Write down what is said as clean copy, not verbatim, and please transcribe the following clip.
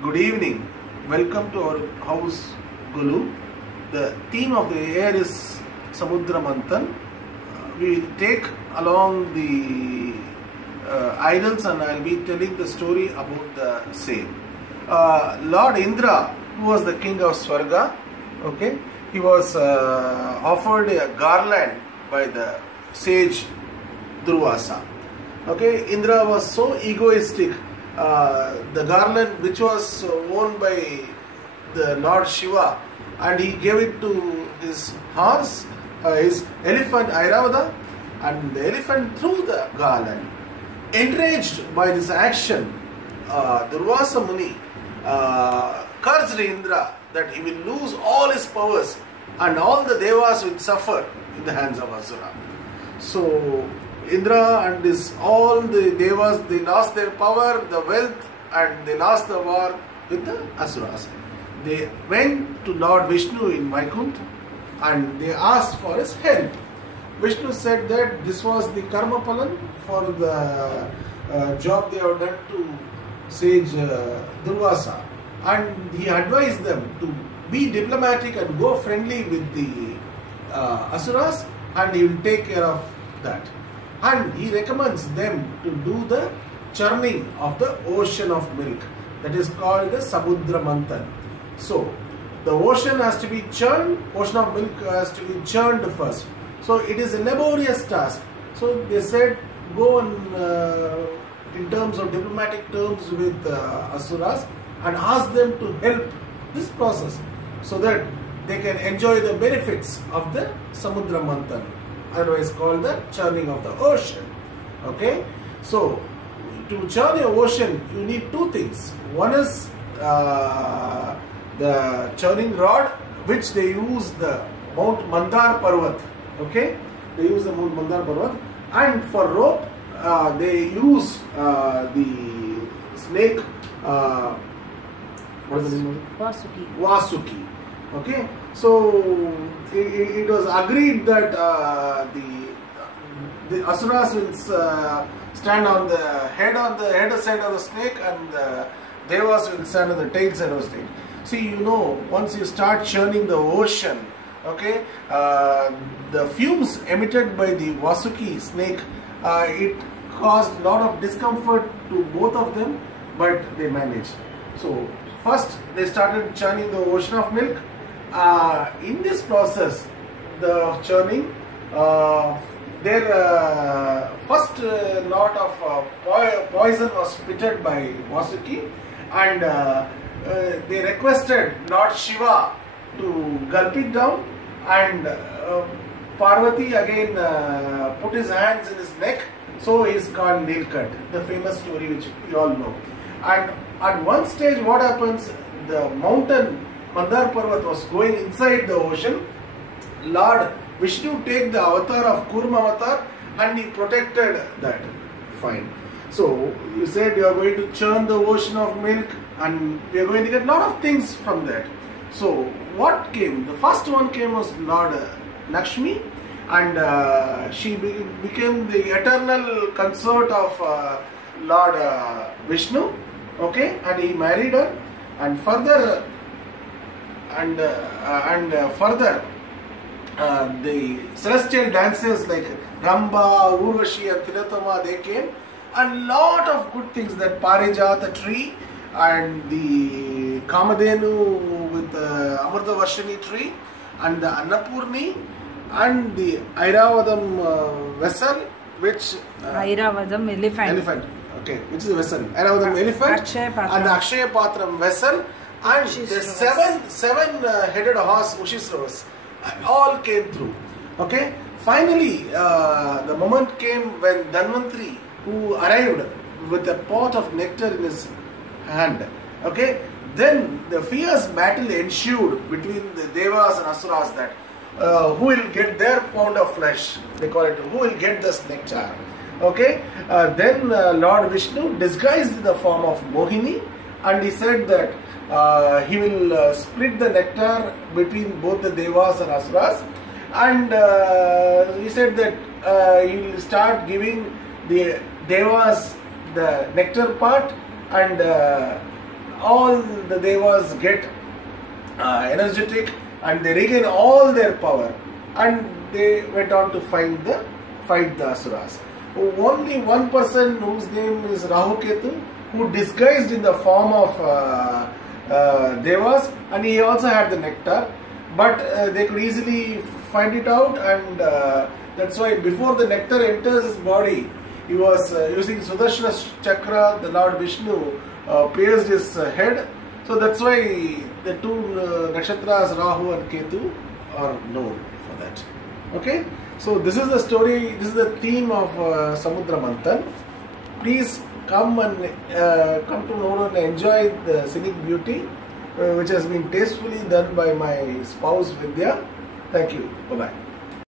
Good evening. Welcome to our house, Golu. The theme of the year is Samudra Manthan. We will take along the idols and I will be telling the story about the same. Lord Indra, who was the king of Swarga, okay, he was offered a garland by the sage Durvasa. Okay, Indra was so egoistic. The garland which was worn by the Lord Shiva, and he gave it to his horse, his elephant Airavata, and the elephant threw the garland. Enraged by this action, Durvasa Muni cursed Indra that he will lose all his powers and all the devas will suffer in the hands of Asura. So Indra and all the devas, they lost their power, the wealth, and they lost the war with the Asuras. They went to Lord Vishnu in Vaikuntha and they asked for his help. Vishnu said that this was the karma palan for the job they have done to sage Durvasa, and he advised them to be diplomatic and go friendly with the Asuras, and he will take care of that. And he recommends them to do the churning of the ocean of milk, that is called the Samudra Manthan. So the ocean has to be churned, ocean of milk has to be churned first. So it is a laborious task. So they said, go on in terms of diplomatic terms with Asuras and ask them to help this process so that they can enjoy the benefits of the Samudra Manthan, otherwise called the churning of the ocean. Okay, so to churn your ocean you need two things. One is the churning rod, which they use the Mount Mandar Parvat. Okay, they use the Mount Mandar Parvat, and for rope they use the snake. What is the name of it? Vasuki. Okay, so it was agreed that the Asuras will stand on the head side of the snake, and the Devas will stand on the tail side of the snake. See, you know, once you start churning the ocean, okay, the fumes emitted by the Vasuki snake, it caused a lot of discomfort to both of them, but they managed. So first they started churning the ocean of milk. In this process, the churning, their first lot of poison was spitted by Vasuki, and they requested Lord Shiva to gulp it down, and Parvati again put his hands in his neck, so he is called Nilkant, the famous story which you all know. And at one stage what happens, the mountain Mandar Parvat was going inside the ocean. Lord Vishnu take the avatar of Kurma avatar and he protected that. Fine. So you said you are going to churn the ocean of milk and we are going to get a lot of things from that. So what came? The first one came was Lord Lakshmi, and she became the eternal consort of Lord Vishnu. Okay, and he married her, and further further the celestial dancers like Ramba, Urvashi and Tilatama, they came, and lot of good things, that Parijata tree and the Kamadhenu with the Amrita Varshini tree and the Annapurni and the Airavadam vessel, which Airavadam elephant. Okay, which is a vessel. Airavadam elephant and the Akshaya Patram vessel, and the seven headed horse Ushisravas all came through. Okay, finally the moment came when Dhanvantri, who arrived with a pot of nectar in his hand. Okay, then the fierce battle ensued between the Devas and Asuras, that who will get their pound of flesh, they call it, who will get this nectar. Okay, then Lord Vishnu disguised in the form of Mohini, and he said that he will split the nectar between both the Devas and Asuras, and he said that he will start giving the Devas the nectar part and all the devas get energetic and they regain all their power, and they went on to fight the asuras. Only one person whose name is Rahu Ketu, who disguised in the form of devas, and he also had the nectar, but they could easily find it out, and that's why before the nectar enters his body, he was using Sudarshana Chakra. The Lord Vishnu pierced his head. So that's why the two nakshatras Rahu and Ketu are known for that. Okay, so this is the story, this is the theme of Samudra Manthan. Please come to know and enjoy the scenic beauty which has been tastefully done by my spouse Vidya. Thank you. Bye-bye.